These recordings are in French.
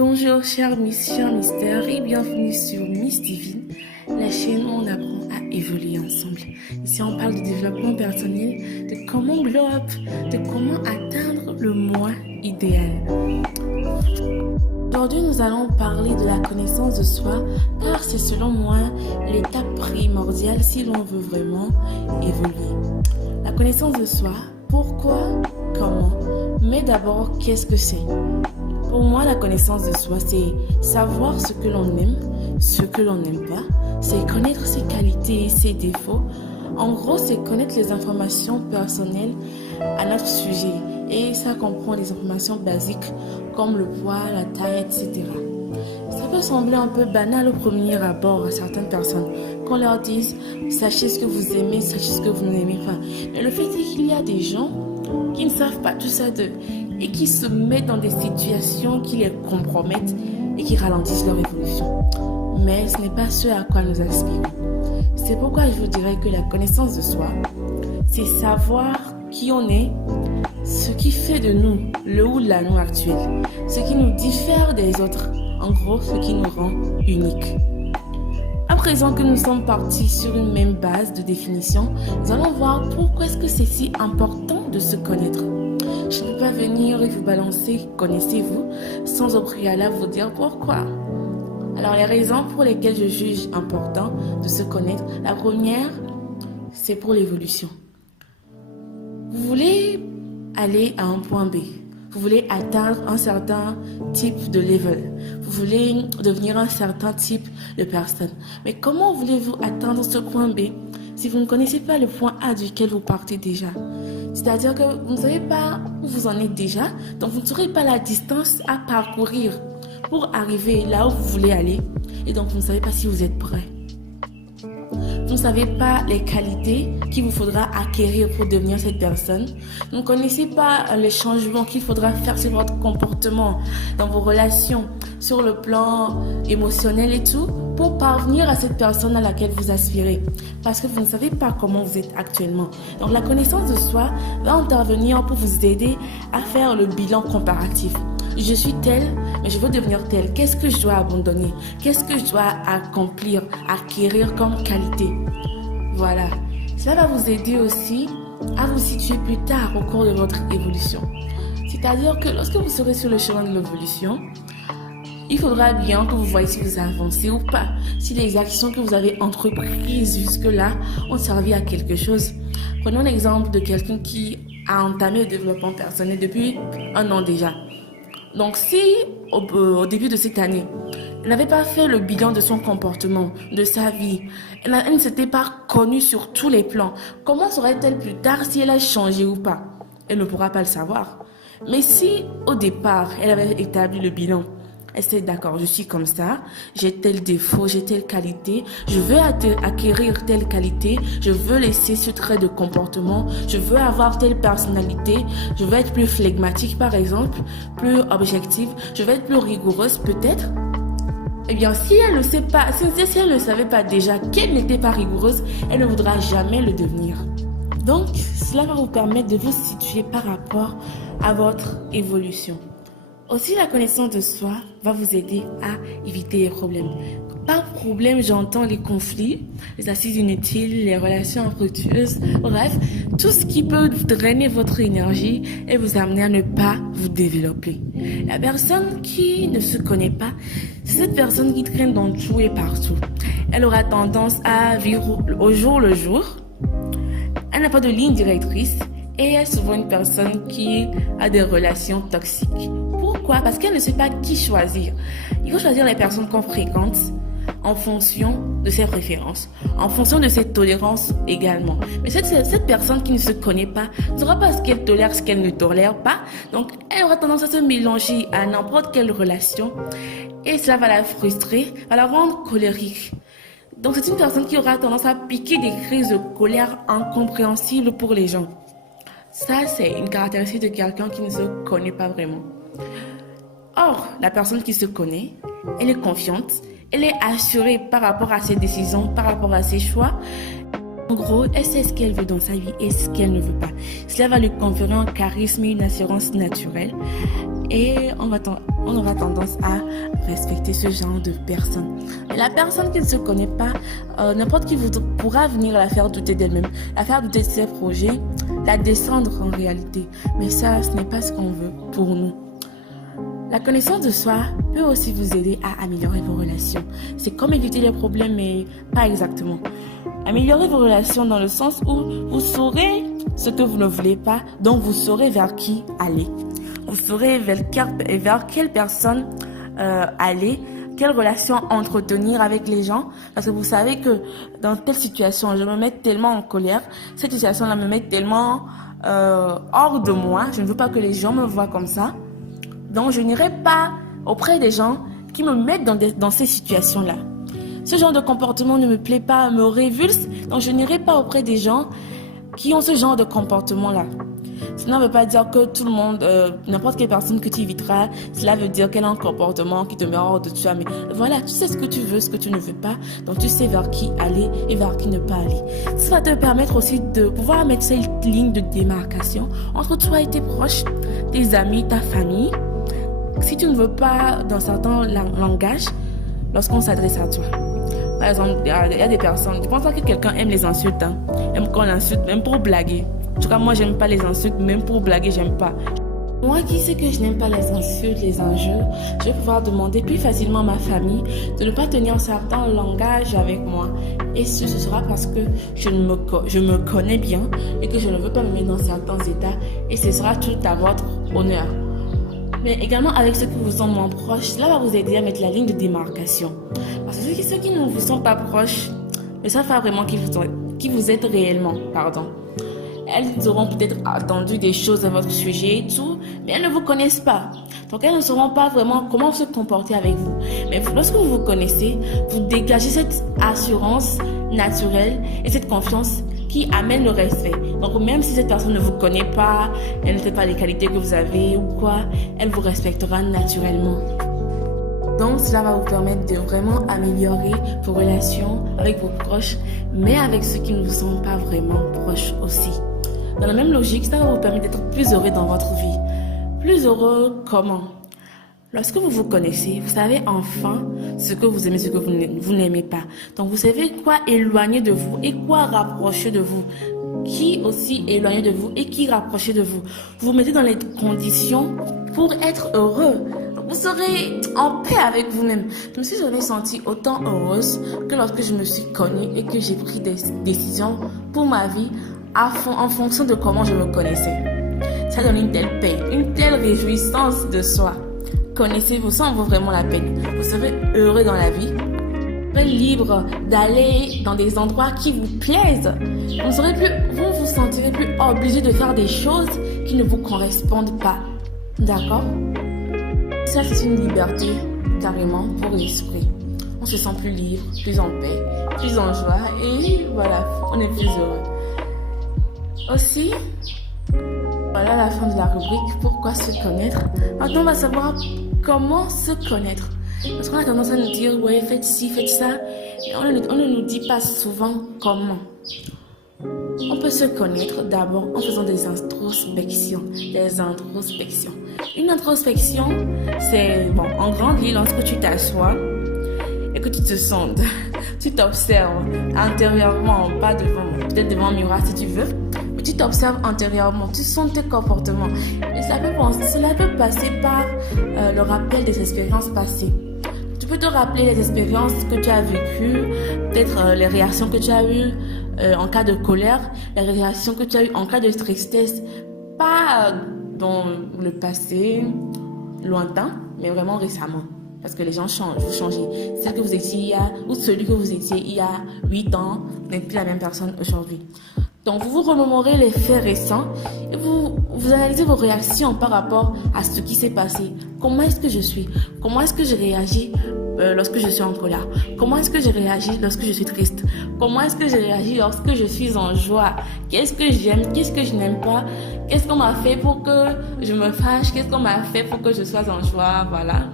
Bonjour chers mystères et bienvenue sur Miss Divine, la chaîne où on apprend à évoluer ensemble. Ici on parle de développement personnel, de comment glow up, de comment atteindre le moi idéal. Aujourd'hui nous allons parler de la connaissance de soi car c'est selon moi l'étape primordiale si l'on veut vraiment évoluer. La connaissance de soi, pourquoi, comment, mais d'abord qu'est-ce que c'est? Pour moi, la connaissance de soi, c'est savoir ce que l'on aime, ce que l'on n'aime pas, c'est connaître ses qualités et ses défauts. En gros, c'est connaître les informations personnelles à notre sujet. Et ça comprend les informations basiques comme le poids, la taille, etc. Ça peut sembler un peu banal au premier abord à certaines personnes. Qu'on leur dise, sachez ce que vous aimez, sachez ce que vous n'aimez pas. Mais le fait est qu'il y a des gens qui ne savent pas tout ça d'eux et qui se mettent dans des situations qui les compromettent et qui ralentissent leur évolution. Mais ce n'est pas ce à quoi nous aspirons. C'est pourquoi je vous dirais que la connaissance de soi, c'est savoir qui on est, ce qui fait de nous le ou la nous actuel, ce qui nous diffère des autres, en gros ce qui nous rend uniques. À présent que nous sommes partis sur une même base de définition, nous allons voir pourquoi est-ce que c'est si important de se connaître. Je ne peux pas venir et vous balancer « connaissez-vous » sans au préalable vous dire pourquoi. Alors les raisons pour lesquelles je juge important de se connaître, la première, c'est pour l'évolution. Vous voulez aller à un point B, vous voulez atteindre un certain type de level, vous voulez devenir un certain type de personne. Mais comment voulez-vous atteindre ce point B si vous ne connaissez pas le point A duquel vous partez déjà? C'est-à-dire que vous ne savez pas où vous en êtes déjà, donc vous ne saurez pas la distance à parcourir pour arriver là où vous voulez aller, et donc vous ne savez pas si vous êtes prêt. Vous ne savez pas les qualités qu'il vous faudra acquérir pour devenir cette personne. Vous ne connaissez pas les changements qu'il faudra faire sur votre comportement, dans vos relations, sur le plan émotionnel et tout, pour parvenir à cette personne à laquelle vous aspirez. Parce que vous ne savez pas comment vous êtes actuellement. Donc la connaissance de soi va intervenir pour vous aider à faire le bilan comparatif. Je suis telle, mais je veux devenir telle. Qu'est-ce que je dois abandonner? Qu'est-ce que je dois accomplir, acquérir comme qualité? Voilà. Cela va vous aider aussi à vous situer plus tard au cours de votre évolution. C'est-à-dire que lorsque vous serez sur le chemin de l'évolution, il faudra bien que vous voyez si vous avancez ou pas, si les actions que vous avez entreprises jusque-là ont servi à quelque chose. Prenons l'exemple de quelqu'un qui a entamé le développement personnel depuis 1 an déjà. Donc si au début de cette année, elle n'avait pas fait le bilan de son comportement, de sa vie, elle ne s'était pas connue sur tous les plans, comment saurait-elle plus tard si elle a changé ou pas? Elle ne pourra pas le savoir. Mais si au départ, elle avait établi le bilan, elle s'est d'accord, je suis comme ça, j'ai tel défaut, j'ai telle qualité, je veux acquérir telle qualité, je veux laisser ce trait de comportement, je veux avoir telle personnalité, je veux être plus flegmatique par exemple, plus objective, je veux être plus rigoureuse peut-être. Eh bien, si elle ne sait pas, si elle ne savait pas déjà qu'elle n'était pas rigoureuse, elle ne voudra jamais le devenir. Donc, cela va vous permettre de vous situer par rapport à votre évolution. Aussi, la connaissance de soi va vous aider à éviter les problèmes. Par problème, j'entends les conflits, les assises inutiles, les relations infructueuses, bref, tout ce qui peut drainer votre énergie et vous amener à ne pas vous développer. La personne qui ne se connaît pas, c'est cette personne qui traîne dans tout et partout. Elle aura tendance à vivre au jour le jour. Elle n'a pas de ligne directrice et est souvent une personne qui a des relations toxiques. Pourquoi? Parce qu'elle ne sait pas qui choisir. Il faut choisir les personnes qu'on fréquente en fonction de ses préférences, en fonction de ses tolérances également. Mais cette personne qui ne se connaît pas ne saura pas ce qu'elle tolère, ce qu'elle ne tolère pas. Donc, elle aura tendance à se mélanger à n'importe quelle relation et cela va la frustrer, va la rendre colérique. Donc, c'est une personne qui aura tendance à piquer des crises de colère incompréhensibles pour les gens. Ça, c'est une caractéristique de quelqu'un qui ne se connaît pas vraiment. Or, la personne qui se connaît, elle est confiante, elle est assurée par rapport à ses décisions, par rapport à ses choix. En gros, elle sait ce qu'elle veut dans sa vie et ce qu'elle ne veut pas. Cela va lui conférer un charisme et une assurance naturelle. Et on aura tendance à respecter ce genre de personne. Mais la personne qui ne se connaît pas, n'importe qui pourra venir la faire douter d'elle-même, la faire douter de ses projets, la descendre en réalité. Mais ça, ce n'est pas ce qu'on veut pour nous. La connaissance de soi peut aussi vous aider à améliorer vos relations. C'est comme éviter les problèmes, mais pas exactement. Améliorer vos relations dans le sens où vous saurez ce que vous ne voulez pas, donc vous saurez vers qui aller. Vous saurez vers quelle personne aller, quelle relation entretenir avec les gens. Parce que vous savez que dans telle situation, je me mets tellement en colère, cette situation-là me met tellement hors de moi. Je ne veux pas que les gens me voient comme ça. Donc je n'irai pas auprès des gens qui me mettent dans ces situations-là. Ce genre de comportement ne me plaît pas, me révulse. Donc je n'irai pas auprès des gens qui ont ce genre de comportement-là. Cela ne veut pas dire que tout le monde, n'importe quelle personne que tu éviteras, cela veut dire qu'elle a un comportement qui te met hors de toi. Mais voilà, tu sais ce que tu veux, ce que tu ne veux pas. Donc tu sais vers qui aller et vers qui ne pas aller. Ça va te permettre aussi de pouvoir mettre cette ligne de démarcation entre toi et tes proches, tes amis, ta famille. Si tu ne veux pas dans certains langages, lorsqu'on s'adresse à toi. Par exemple, il y a des personnes, je pense pas que quelqu'un aime les insultes, aime qu'on l'insulte, même pour blaguer. En tout cas, moi, j'aime pas les insultes, même pour blaguer, j'aime pas. Moi qui sais que je n'aime pas les insultes, les injures, je vais pouvoir demander plus facilement à ma famille de ne pas tenir un certain langage avec moi. Et ce sera parce que je me connais bien et que je ne veux pas me mettre dans certains états. Et ce sera tout à votre honneur. Mais également avec ceux qui vous sont moins proches, cela va vous aider à mettre la ligne de démarcation. Parce que ceux qui ne vous sont pas proches ne savent pas vraiment qui vous êtes réellement. Elles auront peut-être entendu des choses à votre sujet et tout, mais elles ne vous connaissent pas. Donc elles ne sauront pas vraiment comment se comporter avec vous. Mais lorsque vous vous connaissez, vous dégagez cette assurance naturelle et cette confiance qui amène le respect. Donc même si cette personne ne vous connaît pas, elle ne sait pas les qualités que vous avez ou quoi, elle vous respectera naturellement. Donc cela va vous permettre de vraiment améliorer vos relations avec vos proches, mais avec ceux qui ne vous sont pas vraiment proches aussi. Dans la même logique, ça va vous permettre d'être plus heureux dans votre vie. Plus heureux comment? Lorsque vous vous connaissez, vous savez enfin ce que vous aimez, ce que vous n'aimez pas. Donc vous savez quoi éloigner de vous et quoi rapprocher de vous. Qui aussi éloigner de vous et qui rapprocher de vous. Vous vous mettez dans les conditions pour être heureux. Vous serez en paix avec vous-même. Je me suis jamais sentie autant heureuse que lorsque je me suis connue et que j'ai pris des décisions pour ma vie en fonction de comment je me connaissais. Ça donne une telle paix, une telle réjouissance de soi. Connaissez-vous, ça en vaut vraiment la peine. Vous serez heureux dans la vie. Vous serez libre d'aller dans des endroits qui vous plaisent. Vous vous sentirez plus obligé de faire des choses qui ne vous correspondent pas. D'accord? Ça, c'est une liberté, carrément, pour l'esprit. On se sent plus libre, plus en paix, plus en joie. Et voilà, on est plus heureux. Aussi, voilà la fin de la rubrique. Pourquoi se connaître? Maintenant, on va savoir comment se connaître. Parce qu'on a tendance à nous dire, ouais, faites ci, faites ça. Et on ne nous dit pas souvent comment. On peut se connaître d'abord en faisant des introspections. Une introspection, c'est, en grande ligne, lorsque tu t'assois et que tu te sondes, tu t'observes intérieurement, pas devant, peut-être devant un miroir si tu veux, mais tu t'observes intérieurement, tu sondes tes comportements. Et cela peut passer par le rappel des expériences passées. Tu peux te rappeler les expériences que tu as vécues, peut-être les réactions que tu as eues en cas de colère, les réactions que tu as eues en cas de tristesse, pas dans le passé lointain, mais vraiment récemment. Parce que les gens changent, vous changez. Celle que vous étiez ou celui que vous étiez il y a 8 ans n'est plus la même personne aujourd'hui. Donc vous vous remémorez les faits récents et vous analysez vos réactions par rapport à ce qui s'est passé. Comment est-ce que je suis? Comment est-ce que je réagis lorsque je suis en colère? Comment est-ce que je réagis lorsque je suis triste? Comment est-ce que je réagis lorsque je suis en joie? Qu'est-ce que j'aime? Qu'est-ce que je n'aime pas? Qu'est-ce qu'on m'a fait pour que je me fâche? Qu'est-ce qu'on m'a fait pour que je sois en joie? Voilà.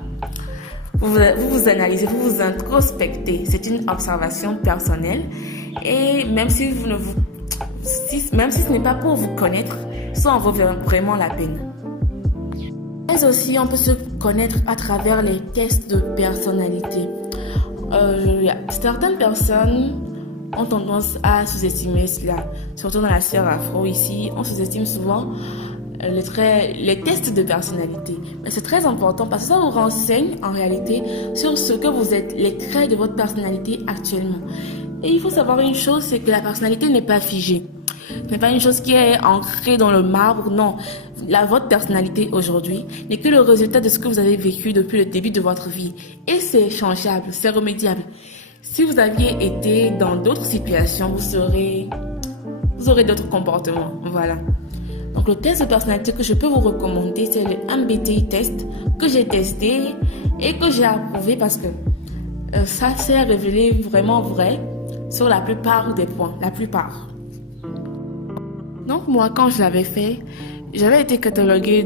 vous analysez, vous vous introspectez. C'est une observation personnelle. Et même si même si ce n'est pas pour vous connaître, ça en vaut vraiment la peine. Mais aussi, on peut se connaître à travers les tests de personnalité. Certaines personnes ont tendance à sous-estimer cela, surtout dans la sphère afro. Ici, on sous-estime souvent les tests de personnalité. Mais c'est très important parce que ça vous renseigne en réalité sur ce que vous êtes, les traits de votre personnalité actuellement. Et il faut savoir une chose, c'est que la personnalité n'est pas figée. Ce n'est pas une chose qui est ancrée dans le marbre, non. Votre personnalité aujourd'hui n'est que le résultat de ce que vous avez vécu depuis le début de votre vie. Et c'est changeable, c'est remédiable. Si vous aviez été dans d'autres situations, vous aurez d'autres comportements. Voilà. Donc le test de personnalité que je peux vous recommander, c'est le MBTI test que j'ai testé et que j'ai approuvé parce que ça s'est révélé vraiment vrai sur la plupart des points, la plupart. Donc moi, quand je l'avais fait, j'avais été cataloguée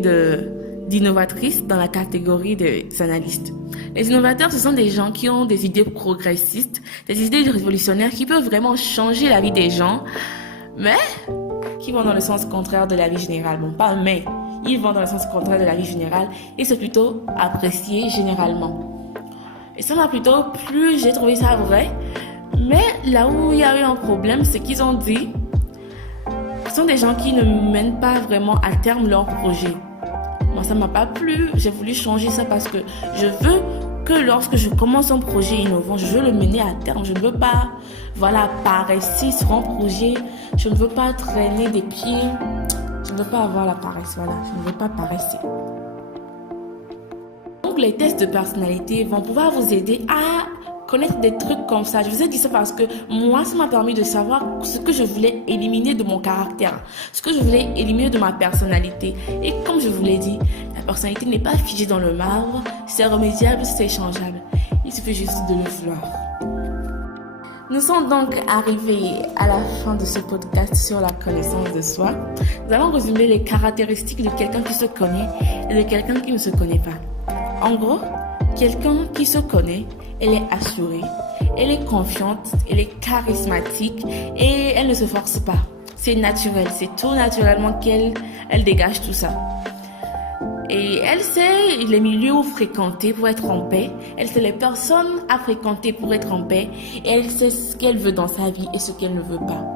d'innovatrice dans la catégorie des analystes. Les innovateurs, ce sont des gens qui ont des idées progressistes, des idées révolutionnaires qui peuvent vraiment changer la vie des gens, mais qui vont dans le sens contraire de la vie générale. Bon, pas mais, ils vont dans le sens contraire de la vie générale et c'est plutôt apprécié généralement. Et ça m'a plutôt plu, j'ai trouvé ça vrai, mais là où il y a eu un problème, c'est qu'ils ont dit ce sont des gens qui ne mènent pas vraiment à terme leur projet. Moi, ça m'a pas plu. J'ai voulu changer ça parce que je veux que lorsque je commence un projet innovant, je veux le mener à terme. Je ne veux pas, paresser sur un projet. Je ne veux pas traîner des pieds. Je ne veux pas avoir la paresse. Voilà, je ne veux pas paresser. Donc, les tests de personnalité vont pouvoir vous aider à connaître des trucs comme ça. Je vous ai dit ça parce que moi, ça m'a permis de savoir ce que je voulais éliminer de mon caractère, ce que je voulais éliminer de ma personnalité. Et comme je vous l'ai dit, la personnalité n'est pas figée dans le marbre, c'est remédiable, c'est changeable. Il suffit juste de le vouloir. Nous sommes donc arrivés à la fin de ce podcast sur la connaissance de soi. Nous allons résumer les caractéristiques de quelqu'un qui se connaît et de quelqu'un qui ne se connaît pas. En gros, quelqu'un qui se connaît, elle est assurée, elle est confiante, elle est charismatique et elle ne se force pas. C'est naturel, c'est tout naturellement qu'elle dégage tout ça. Et elle sait les milieux où fréquenter pour être en paix. Elle sait les personnes à fréquenter pour être en paix. Et elle sait ce qu'elle veut dans sa vie et ce qu'elle ne veut pas.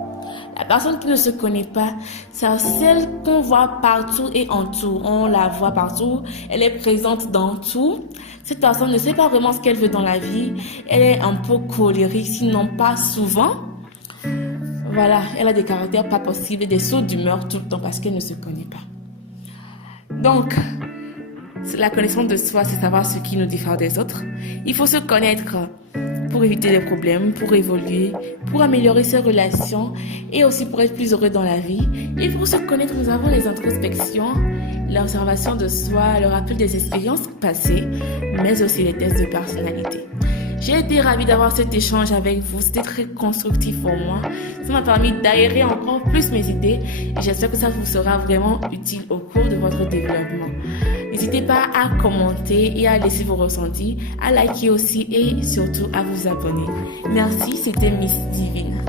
La personne qui ne se connaît pas, c'est celle qu'on voit partout et en tout. On la voit partout, elle est présente dans tout. Cette personne ne sait pas vraiment ce qu'elle veut dans la vie. Elle est un peu colérique, sinon pas souvent. Voilà, elle a des caractères pas possibles, des sauts d'humeur tout le temps parce qu'elle ne se connaît pas. Donc, la connaissance de soi, c'est savoir ce qui nous diffère des autres. Il faut se connaître pour éviter les problèmes, pour évoluer, pour améliorer ses relations et aussi pour être plus heureux dans la vie. Et pour se connaître, nous avons les introspections, l'observation de soi, le rappel des expériences passées, mais aussi les tests de personnalité. J'ai été ravie d'avoir cet échange avec vous. C'était très constructif pour moi. Ça m'a permis d'aérer encore plus mes idées et j'espère que ça vous sera vraiment utile au cours de votre développement. N'hésitez pas à commenter et à laisser vos ressentis, à liker aussi et surtout à vous abonner. Merci, c'était Miss Divine.